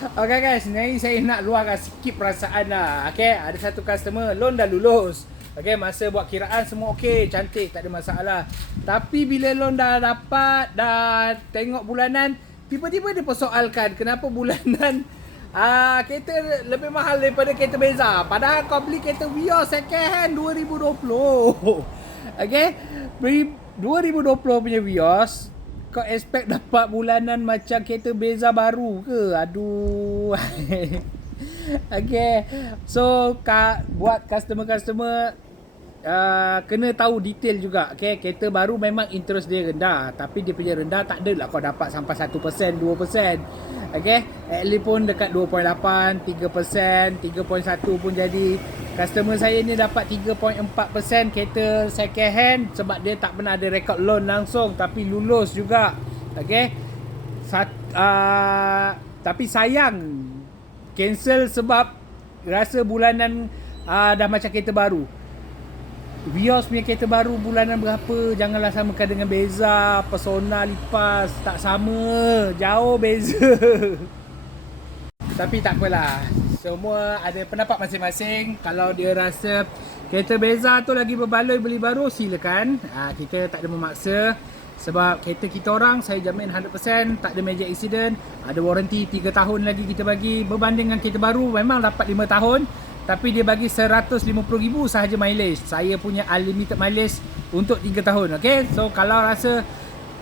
Okay guys, ni saya nak luahkan sikit perasaan lah. Okay, ada satu customer loan dah lulus. Okay, masa buat kiraan semua okay, cantik, tak ada masalah. Tapi bila loan dah dapat, dah tengok bulanan, tiba-tiba dia persoalkan kenapa bulanan kereta lebih mahal daripada kereta Beza. Padahal kau beli kereta Vios second hand 2020. Okay, 2020 punya Vios, kau expect dapat bulanan macam kereta Beza baru ke? Aduh. Okay, so buat customer-customer kena tahu detail juga. Okay, kereta baru memang interest dia rendah, tapi dia punya rendah tak adalah kau dapat sampai 1%, 2%. Okay, at least pun dekat 2.8, 3%, 3.1 pun jadi. Customer saya ni dapat 3.4% kereta second hand sebab dia tak pernah ada rekod loan langsung, tapi lulus juga. Okay, tapi sayang cancel sebab rasa bulanan dah macam kereta baru. Vios punya kereta baru bulanan berapa? Janganlah samakan dengan Beza, Persona, Lipas. Tak sama, jauh beza. Tapi tak apalah, semua ada pendapat masing-masing. Kalau dia rasa kereta Beza tu lagi berbaloi beli baru, silakan. Kita tak ada memaksa. Sebab kereta kita orang, saya jamin 100% tak ada major accident. Ada warranty 3 tahun lagi kita bagi. Berbanding dengan kereta baru, memang dapat 5 tahun, tapi dia bagi 150,000 sahaja mileage. Saya punya unlimited mileage untuk 3 tahun. Okay, so kalau rasa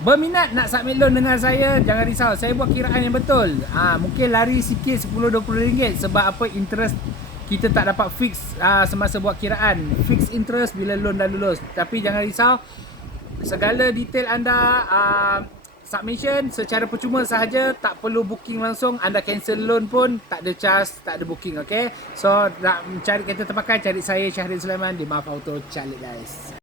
berminat nak submit loan dengan saya, jangan risau, saya buat kiraan yang betul. Mungkin lari sikit 10-20 ringgit. Sebab apa? Interest kita tak dapat fix semasa buat kiraan. Fix interest bila loan dah lulus. Tapi jangan risau, segala detail anda submission secara percuma sahaja, tak perlu booking langsung. Anda cancel loan pun tak ada charge, tak ada booking. Okay, so nak cari kereta terpakai, cari saya Syahrin Sulaiman di Maf Auto Calik guys.